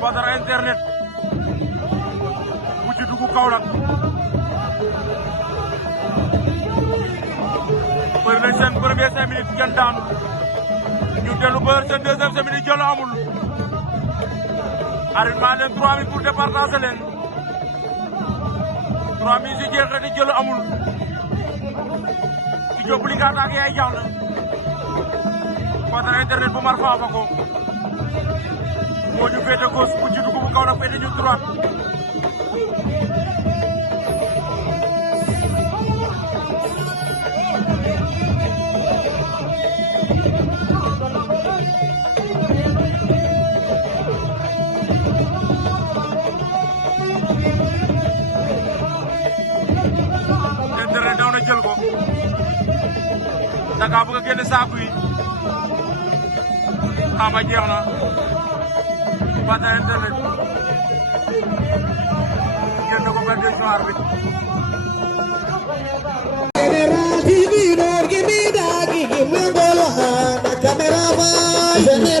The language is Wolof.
Badara internet bu ci dugg Kaolack bëri nañ seen premier 5 minutes kenn daanu ñu dellu ba seen deuxième 5 minutes jël amul arbitre maa leen 3 minutes pour départager leen 3 minutes yi jeex di jël amul ci jóg li gàtt ak yaay jàll Badara internet bu mar faafa ko moo ñu féete gauche bu ci dugg bu Kaolack féete ñu droite internet daw na jël ko Daga bëgg a génne saaku yi ama jeex na Badara internet génn ko ba deux jours bi Camera TV, don't give me that, give me the camera.